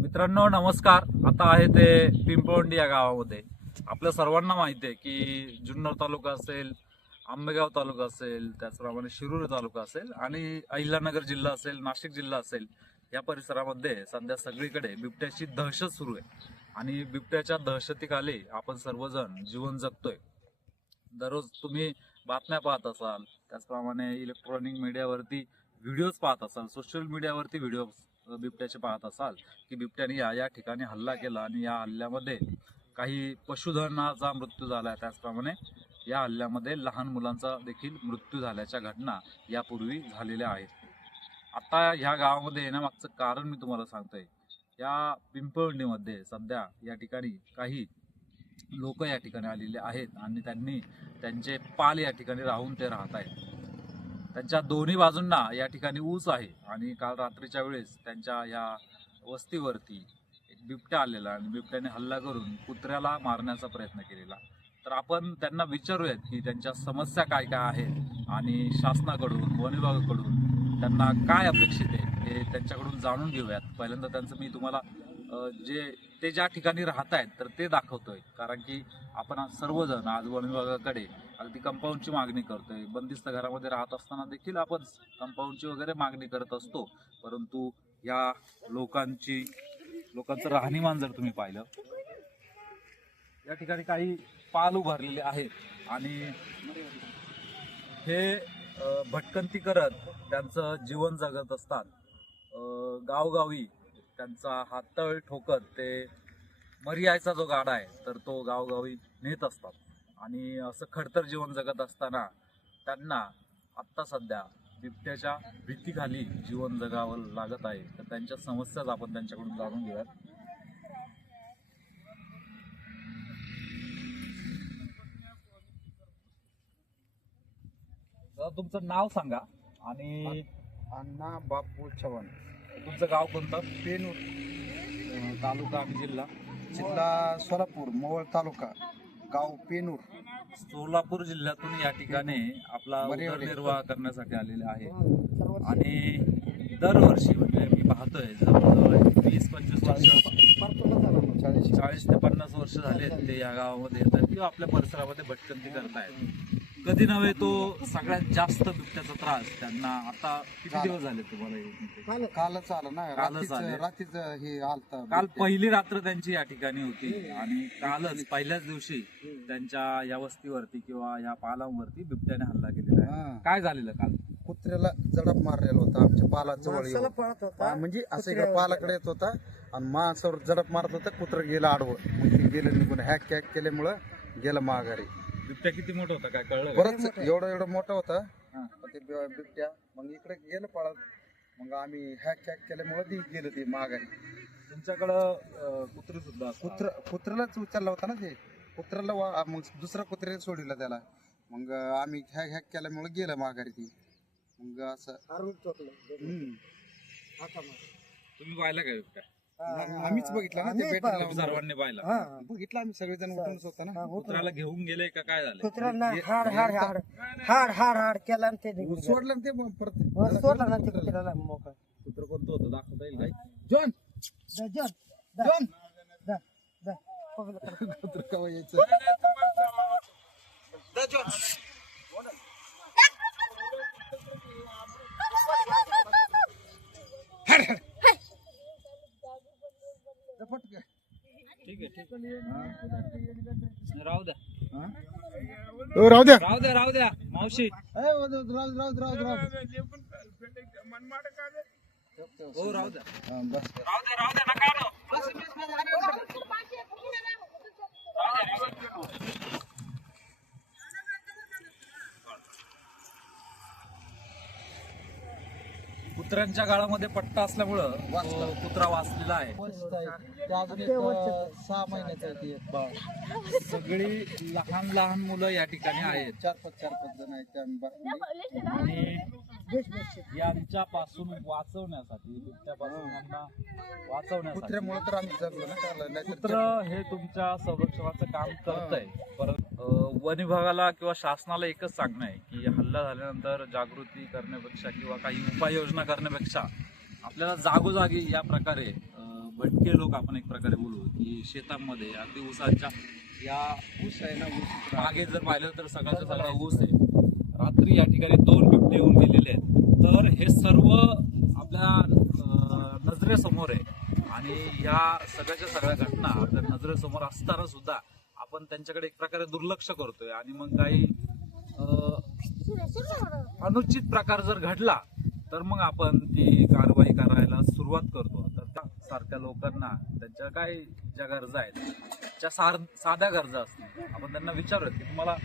मित्रांनो नमस्कार. आता आहे ते पिंपळवंडी या गावामध्ये. आपल्या सर्वांना माहिती आहे की जुन्नर तालुका असेल, आंबेगाव तालुका असेल, त्याचप्रमाणे शिरूर तालुका असेल आणि अहिल्यानगर जिल्हा असेल, नाशिक जिल्हा असेल, या परिसरामध्ये सध्या सगळीकडे बिबट्याची दहशत सुरू आहे. आणि बिबट्याच्या दहशतीखाली आपण सर्वजण जीवन जगतोय. दररोज तुम्ही बातम्या पाहत असाल, त्याचप्रमाणे इलेक्ट्रॉनिक मीडियावरती व्हिडिओज पाहत असाल, सोशल मीडियावरती व्हिडिओ बिबट्याचे पाहत असाल की बिबट्याने या ठिकाणी हल्ला केला आणि या हल्ल्यामध्ये काही पशुधनाचा मृत्यू झाला. त्याचप्रमाणे या हल्ल्यामध्ये लहान मुलांचा देखील मृत्यू झाल्याच्या घटना यापूर्वी झालेल्या आहेत. आता ह्या गावामध्ये येण्यामागचं कारण मी तुम्हाला सांगतोय. या पिंपळवंडीमध्ये सध्या या ठिकाणी काही लोक या ठिकाणी आलेले आहेत आणि त्यांनी त्यांचे पाल या ठिकाणी राहून ते राहत आहेत. त्यांच्या दोन्ही बाजूंना या ठिकाणी ऊस आहे आणि काल रात्रीच्या वेळेस त्यांच्या या वस्तीवरती एक बिबट्या आलेला आणि बिबट्याने हल्ला करून कुत्र्याला मारण्याचा प्रयत्न केलेला. तर आपण त्यांना विचारूयात की त्यांच्या समस्या काय काय आहेत आणि शासनाकडून, वन विभागाकडून त्यांना काय अपेक्षित आहे हे त्यांच्याकडून जाणून घेऊयात. पहिल्यांदा त्यांचं मी तुम्हाला ते ज्या ठिकाणी राहत आहेत तर ते दाखवतोय, कारण की आपण सर्वजण आज वन विभागाकडे अगदी कंपाऊंडची मागणी करतोय. बंदिस्त घरामध्ये राहत असताना देखील आपण कंपाऊंडची वगैरे मागणी करत असतो, परंतु या लोकांचं राहणीमान जर तुम्ही पाहिलं, या ठिकाणी काही पाल उभारलेले आहेत आणि हे भटकंती करत त्यांचं जीवन जगत असतात. गावगावी त्यांचा हा तळ ठोकत ते मर्यायचा जो गाडा आहे तर तो गावगावी नेत असतात. आणि असं खडतर जीवन जगत असताना त्यांना आत्ता सध्या बिबट्याच्या भीतीखाली जीवन जगावं लागत आहे. तर त्यांच्या समस्याच आपण त्यांच्याकडून जाणून घेऊयात. तुमचं नाव सांगा आणि अण्णा बापू चव्हाण. तुमचं गाव कोणतं? पेनूर तालुका आणि जिल्हा? जिल्हा सोलापूर, मोहोळ तालुका, गाव पेनूर. सोलापूर जिल्ह्यातून या ठिकाणी आपला उदरनिर्वाह करण्यासाठी आलेले आहे. आणि दरवर्षी म्हणजे मी पाहतोय जवळजवळ 20-25 वर्ष, 40 ते 50 वर्ष झाले ते या गावामध्ये येतात किंवा आपल्या परिसरामध्ये भटकंती करतायत. कधी नव्हे तो सगळ्यात जास्त बिबट्याचा त्रास त्यांना. आता किती दिवस झाले तुम्हाला? कालच आलं ना, रात्रीच हे आलत. काल पहिली रात्र त्यांची या ठिकाणी होती आणि कालच पहिल्याच दिवशी त्यांच्या या वस्तीवरती किंवा या पालांवरती बिबट्याने हल्ला केलेला आहे. काय झालेलं काल? कुत्र्याला जडप मारलेला होता. आमच्या पालाजवळ, म्हणजे असं इकडे पालाकडे येत होता आणि माणसावर जडप मारत होता. कुत्रं गेलं आडवं, मग ते गेलं निघून. हॅक केल्यामुळं गेलं माघारी. बिबट्या किती मोठा होता काय कळलं? बरंच एवढा मोठा होता ते बिबट्या. मग इकडे गेलं पळत. मग आम्ही हॅक केल्यामुळे ती गेलं ते माघारी. तुमच्याकडं कुत्री सुद्धा? कुत्र्यालाच उचलला होता ना ते. कुत्र्याला मग दुसरा कुत्र्याला सोडला त्याला. मग आम्ही हॅक केल्यामुळे गेलं माघारी ती. मग असं तुम्ही पाहिला का बिबट्या? आम्हीच बघितला ना ते भेटायला. सर्वांनी पाहिला बघितलं आम्ही सगळेजण उठूनच होता ना. कुत्र्याला घेऊन गेले का काय झालं? कुत्र्याला हाड केला आणि ते सोडलं ना ते परत सोडला ना ते कुत्र्याला मोकळं. कुत्र कोणतं होतं दाखवता येईल काय? जॉन जॉन जॉन कुत्र कवा यायचं? ठीक आहे. राहू द्या राहू द्या मावशी. हो राहू द्या नका आणू. कुत्र्यांच्या गाळामध्ये पट्टा असल्यामुळं कुत्रा वाचलेला आहे. अजून 6 महिन्याचा आहे ते बाळ. सगळी लहान मुलं या ठिकाणी आहेत. 4-5 जण आहेत. आणि यांच्यापासून वाचवण्यासाठी, बिबट्यापासून यांना वाचवण्यासाठी कुत्र्यामुळे तर आम्ही जगलो ना. कुत्र हे तुमच्या संरक्षणाचं काम करतंय. परंतु वन विभागाला किंवा शासनाला एकच सांगणं आहे की हल्ला झाल्यानंतर जागृती करण्यापेक्षा किंवा काही उपाययोजना करण्यापेक्षा आपल्याला जागोजागी या प्रकारे भटके लोक आपण एक प्रकारे बोलू की शेतामध्ये अगदी ऊसाच्या या ऊस आहे ना ऊस मागे जर पाहिलं तर सगळ्याचा सगळा ऊस आहे. रात्री या ठिकाणी 2 बिबटे येऊन गेलेले आहेत. तर हे सर्व आपल्या नजरेसमोर आहे आणि या सगळ्याच्या सगळ्या घटना जर नजरेसमोर असताना सुद्धा आपण त्यांच्याकडे एक प्रकारे दुर्लक्ष करतोय आणि मग काही अनुचित प्रकार जर घडला तर मग आपण ती कारवाई करायला सुरुवात करतो. तर त्या सारख्या लोकांना त्यांच्या काय ज्या गरजा आहेत ज्या साध्या गरजा असतील आपण त्यांना विचारूयात की तुम्हाला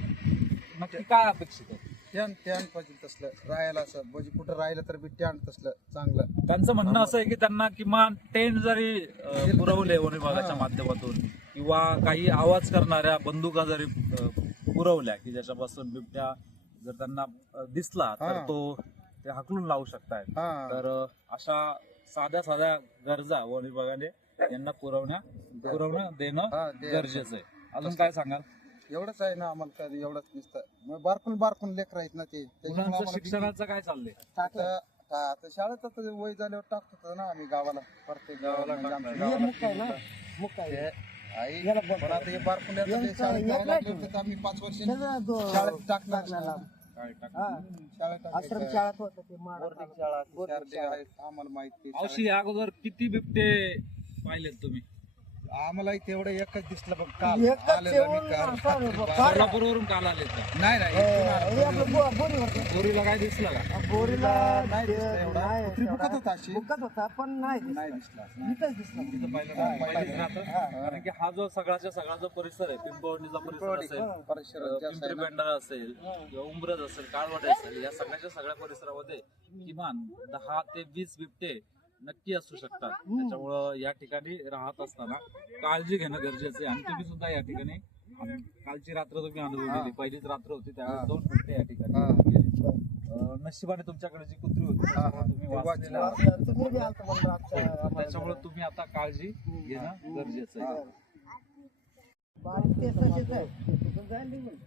नक्की काय अपेक्षित आहे. टॅन पाहिजे तसलं राहायला असं म्हणजे कुठं राहिलं तर बी टॅन तसलं चांगलं. त्यांचं म्हणणं असं आहे की त्यांना किमान टेंट जरी पुरवले वन विभागाच्या माध्यमातून किंवा काही आवाज करणाऱ्या बंदुका जरी पुरवल्या की ज्याच्यापासून बिबट्या जर त्यांना दिसला तर तो ते हाकलून लावू शकतायत. तर अशा साध्या साध्या गरजा वन विभागाने यांना पुरवणं देणं गरजेचं आहे. अजून काय सांगाल. एवढंच आहे ना आम्हाला काय एवढंच नुसतं मग बारकून लेकर आहेत ना ते मुलांचं शिक्षणाचं काय चाललंय. आता शाळेत आता वय झाल्यावर टाकतो ना आम्ही गावाला प्रत्येक गावाला हे मुक्क आहे ना मुक्क आहे आई याला बघ. पण आता हे बारकून शाळेत जावं लागलं तर आम्ही 5 वर्ष शाळेत टाकणार काय टाक- शाळेत आश्रम शाळेत होतं ते माड बोर्डिंग शाळा शारदे आहेत आम्हाला माहिती मावशी या अगोदर किती बिबटे पाहिलेत तुम्ही. आम्हाला इथे एवढं एकच दिसलं बघ काल एकच आलेलो येऊन आम्ही काल. असं बघ. सोलापूरवरून काल आले तर नाही नाही हे आपलं बोरीवरती. चोरीला काय दिसलं का. बोरीला नाही दिसलं एवढा. नाही कुत्री एवढा. बुकत होता अशी. बुकत होता पण नाही दिसला. नाही दिसला इथंच दिसला. तिथं पाहिलं का? पहिलेच राहतं. कारण की हा जो सगळ्याचा सगळा जो परिसर आहे पिंपळवणीचा परिसर असेल परिसरात जास्त पिंपरी आहे ना. पेंढारा असेल किंवा उंबरज असेल काळवाड असेल या सगळ्याच्या सगळ्या परिसरामध्ये किमान 10 ते 20 बिबटे नक्की असू शकतात. त्याच्यामुळं या ठिकाणी राहत असताना काळजी घेणं गरजेचं आहे. आणि तुम्ही सुद्धा या ठिकाणी कालची रात्र तुम्ही अनुभवलेली पहिलीच रात्र होती त्यावेळेस 2 बिबटे या ठिकाणी गेले. नशिबाने तुमच्याकडे जी कुत्री होती त्याच्यामुळे तुम्ही वाचलेला. तुम्ही बी आलता म्हणलं आमच्या त्याच्यामुळे तुम्ही आता काळजी घेणं गरजेचं आहे. बारीक ते तसेच आहे. तिथून जायला निघून.